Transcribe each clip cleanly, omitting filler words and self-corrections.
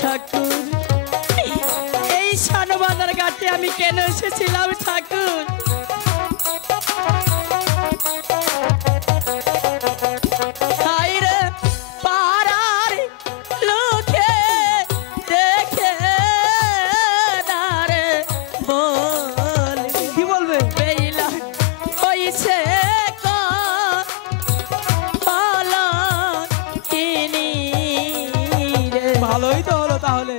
ঠাকুর, এই শানবাজার ঘাটে আমি কেন এসেছিলাম ঠাকুর? ভালোই তো হলো তাহলে।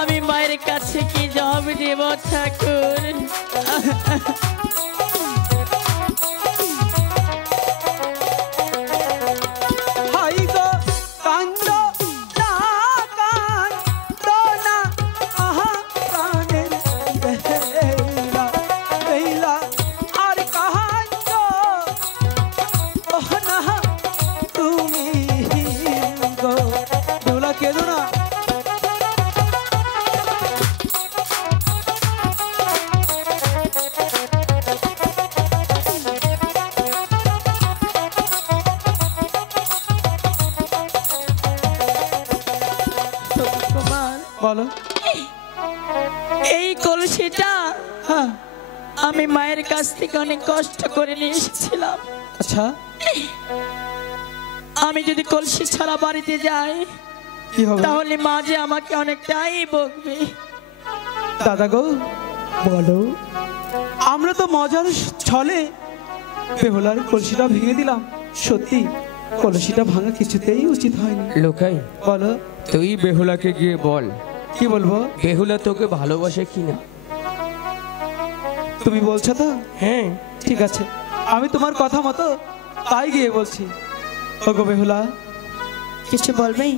আমি মায়ের কাছে কি জবাব দেব ঠাকুর? এই কলসিটা আমি মায়ের কাছ থেকে অনেক কষ্ট করে নিয়ে এসেছিলাম। আচ্ছা, আমি যদি কলসি ছাড়া বাড়িতে যাই তাহলে মা যে আমাকে অনেকটাই বকবে। দাদা গো বলো, আমরা তো মজার ছলে বেহুলার কলসিটা ভেঙে দিলাম। সত্যি কলসিটা ভাঙা কিছুতেই উচিত হয়নি। লোকাই বলো, তুই বেহুলাকে গিয়ে বল। কি বলবো? বেহুলা তোকে ভালোবাসে কিনা। তুমি বলছো তো? হ্যাঁ ঠিক আছে, আমি তোমার কথা মতো তাই গিয়ে বলছি। ওগো বেহুলা, কিছু বলবেই?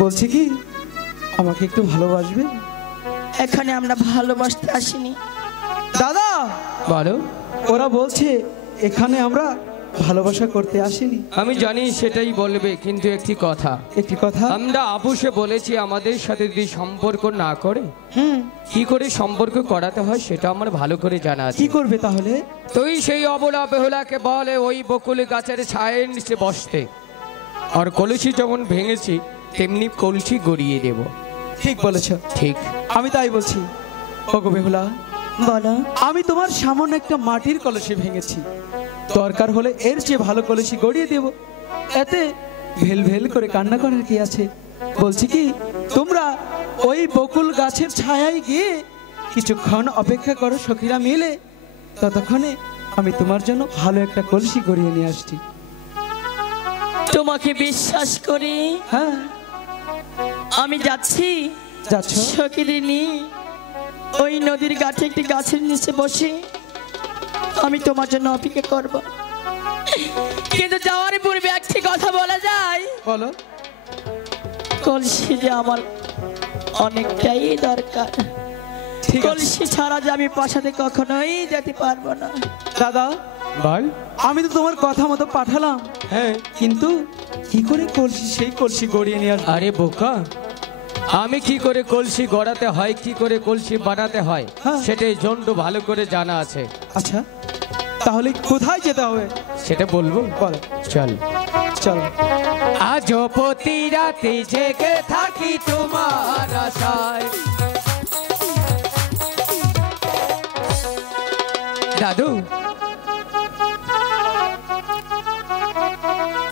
বলছি কি, আমাকে একটু ভালোবাসবে? এখানে আমরা ভালোবাসতে আসিনি দাদা। বলো। ওরা বলছে এখানে আমরা ভালোবাসা করতে আসিনি। আমি জানি সেটাই বলবে, কিন্তু একটি কথা। একটি কথা? আমরা আপুসে বলেছি আমাদের সাথে যদি সম্পর্ক না করে কি করে সম্পর্ক করাতে হয় সেটা আমার ভালো করে জানা আছে। কি করবে তাহলে? তুই সেই অবলা বেহুলাকে বলে ওই বকুল গাছের ছায়ের নিচে বসতে, আর কলসি যেমন ভেঙেছি তেমনি কলসি গড়িয়ে দেব। ঠিক বলেছ। ঠিক, আমি তাই বলছি। ওগো বেহুলা, বলো। আমি তোমার সামনে একটা মাটির কলসি ভেঙেছি, দরকার হলে এর চেয়ে ভালো কলসি গড়িয়ে দেব। এতে ভেল ভেল করে কান্না করার কি আছে? বলছি কি, তোমরা ওই বকুল গাছের ছায়ায় গিয়ে কিছুক্ষণ অপেক্ষা করো সখীরা মিলে, ততক্ষণে আমি তোমার জন্য ভালো একটা কলসি গড়িয়ে নিয়ে আসছি। তোমাকে বিশ্বাস করি। হ্যাঁ, আমি যাচ্ছি। যাচ্ছ? সখীদের নিয়ে ওই নদীর ঘাটে একটি গাছের নিচে বসে আমি তোমার জন্য অপেক্ষা করব, কিন্তু যাওয়ার পূর্বে একটি কথা বলা যায়। বলো। কলসি যে আমার অনেকটাই দরকার। কলসি ছাড়া যে আমি প্রাসাদে কখনোই যেতে পারবো না। দাদা, বল। আমি তো তোমার কথা মতো পাঠালাম, হ্যাঁ, কিন্তু কি করে কলসি সেই কলসি গড়িয়ে নিয়ে আসবো? আরে বোকা, আমি কি করে কলসি গড়াতে হয়, কি করে কলসি বানাতে হয়, হ্যাঁ। সেটাই জন্টু ভালো করে জানা আছে। আচ্ছা, তাহলে কোথায় যেতে হবে সেটা বলবো, বলো। চল। চলো। আজ প্রতি রাতে জেগে থাকি তোমার আশায়। দাদু,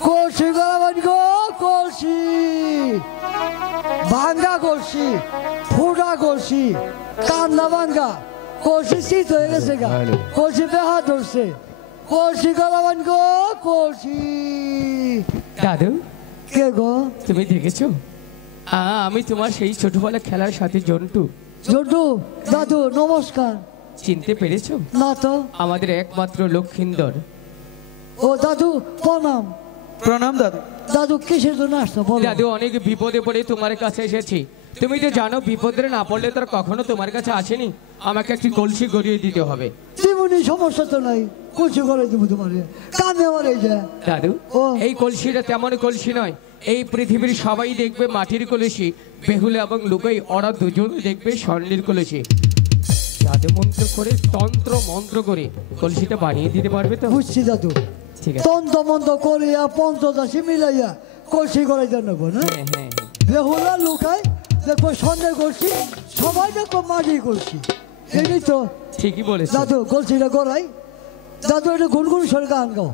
কলসি গলাবান গো, কলসি ভাঙ্গা, কলসি ফুটা, কলসি কান্না ভাঙ্গা, কলসি শীত হয়ে গেছে গা, কলসি বেহা ধরছে, কলসি গলাবান গো, কলসি। দাদু কে গো? তুমি দেখেছো আমি তোমার সেই ছোটবেলা খেলার সাথে জন্টু। জন্টু দাদু নমস্কার। চিনতে পেরেছো? না তো। আমাদের একমাত্র লক্ষিন্দর। ও দাদু প্রণাম। প্রণাম দাদু। দাদু কিসের জন্য আসতো বলো? দাদু, অনেক বিপদে পড়ে তোমার কাছে এসেছি। তুমি তো জানো বিপদে না পড়লে তার কখনো তোমার কাছে আসেনি। আমাকে একটি কলসি গড়িয়ে দিতে হবে। জীবনে সমস্যা তো নাই, কলসি করে দিব তোমার কামে আমার এই যে। দাদু, ও। এই কলসিটা তেমন কলসি নয়। এই পৃথিবীর সবাই দেখবে মাটির কলসি, বেহুলা এবং লুকাই ওরা দুজন দেখবে স্বর্ণের কলসি। জাদু মন্ত্র করে, তন্ত্র মন্ত্র করে কলসিটা বানিয়ে দিতে পারবে তো? বুঝছি দাদু। ঠিক আছে। তন্ত মন্ত করিয়া পঞ্চদাসী মিলাইয়া কলসি করে জানাবো না। হ্যাঁ, হ্যাঁ, হ্যাঁ। বেহুলা লুকাই দেখো সন্দেহ করছি, সবাই দেখো মাঝি করছি। এই তো ঠিকই বলেছো। দাদু, কলসিটা গড়াই। দাদু এটা গুনগুন সরে গান গাও।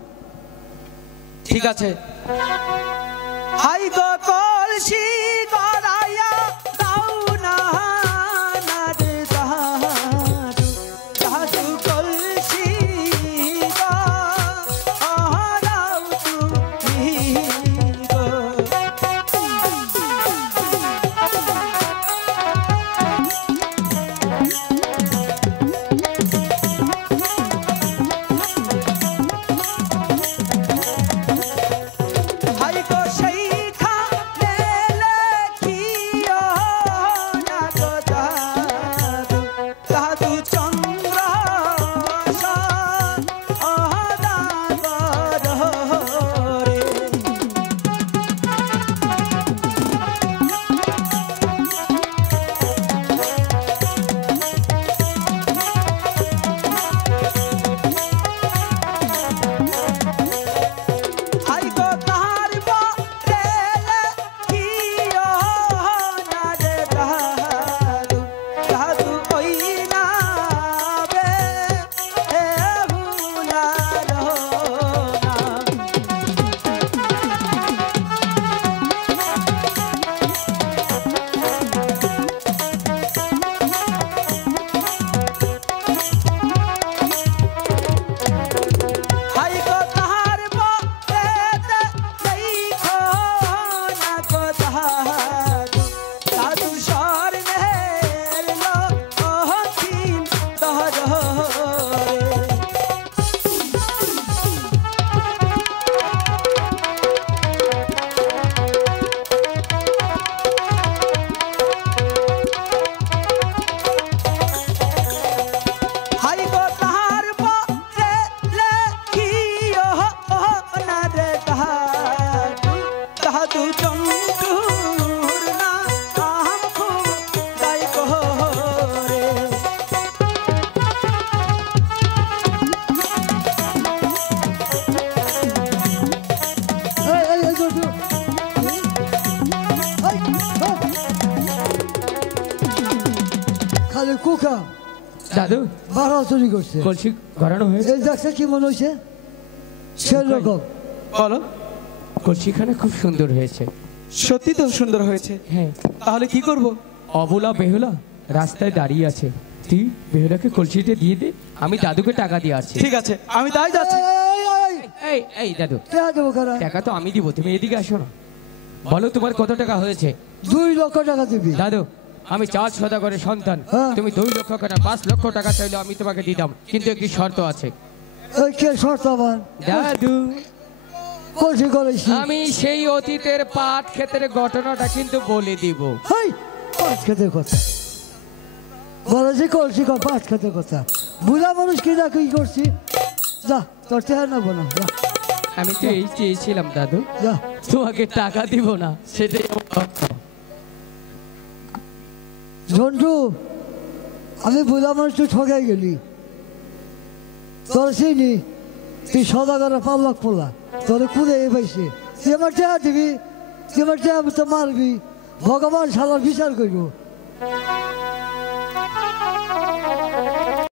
ঠিক আছে। হাই গো কলসি গড়াইয়া দাও না না রে দাদু, দাদু কলসি গড়াও তুমি গো। হাই গো সেইখানে লেখিও না গো দাদু, দাদু চন্দ্র সদাগর রে। হাই গো তাহার বরেলে কিও না রে দাদু, দাদু ওই না বে এ হুলার নাম। হাই গো তাহার বরেলে দেখো না গো দাদু, দাদু স্বর্ণের লক্ষিন দহর রে। হাই গো তাহার বরেলে কিও না রে দাদু, দাদু চন্দ্রুর নাম খুদাই গো রে। এই এই এই জন্টু। এই, এই। খালি কুকা দাদু, বারো চুরি করছে। কলসি গড়ানো হয়েছে। এই দেখছে কি মনে হয়েছে সেরকম। বলো। কলসিখানা খুব সুন্দর হয়েছে। সত্যি তো সুন্দর হয়েছে। হ্যাঁ। তাহলে কি করব? অবলা বেহুলা রাস্তায় দাঁড়িয়ে আছে, তুই বেহুলাকে কলসিটা দিয়ে দে, আমি দাদুকে টাকা দিয়ে আসছি। ঠিক আছে, আমি তাই যাচ্ছি। এই এই দাদু, কে দেবো কারা? টাকা তো আমি দিব, তুমি এদিকে আসো না। বলো তোমার কত টাকা হয়েছে? 2 লক্ষ টাকা দিবি। দাদু, আমি 4 সদাগরের সন্তান। হ্যাঁ। তুমি 2 লক্ষ টাকা 5 লক্ষ টাকা চাইলে আমি তোমাকে দিতাম, কিন্তু একটি শর্ত আছে। এই কে শর্ত আবার? দাদু, কলসি করেছি। আমি সেই অতীতের পাট ক্ষেতের ঘটনাটা কিন্তু বলে দিব। হেই, পাঁচ খেতে কথা বলেছি, কলসি কর পাঁচ খেতে কথা। বুড়া মানুষ কি না কি করছি। যা তোর চেহারা নেবো না যা, আমি তো এই চেয়েছিলাম দাদু, যা। তোমাকে টাকা দিব না, সেটাই আমার অর্থ। ঝন্টু, আমি বুঝা মানুষ তুই ঠকাই গেলি। তোর চিনি তুই সদাগরে পাল্লাক পোলা, তোর কুলে পাইছে। তুই আমার চেহারা দিবি, তুই আমার চেহারা তো মারবি, ভগবান শালার বিচার করব।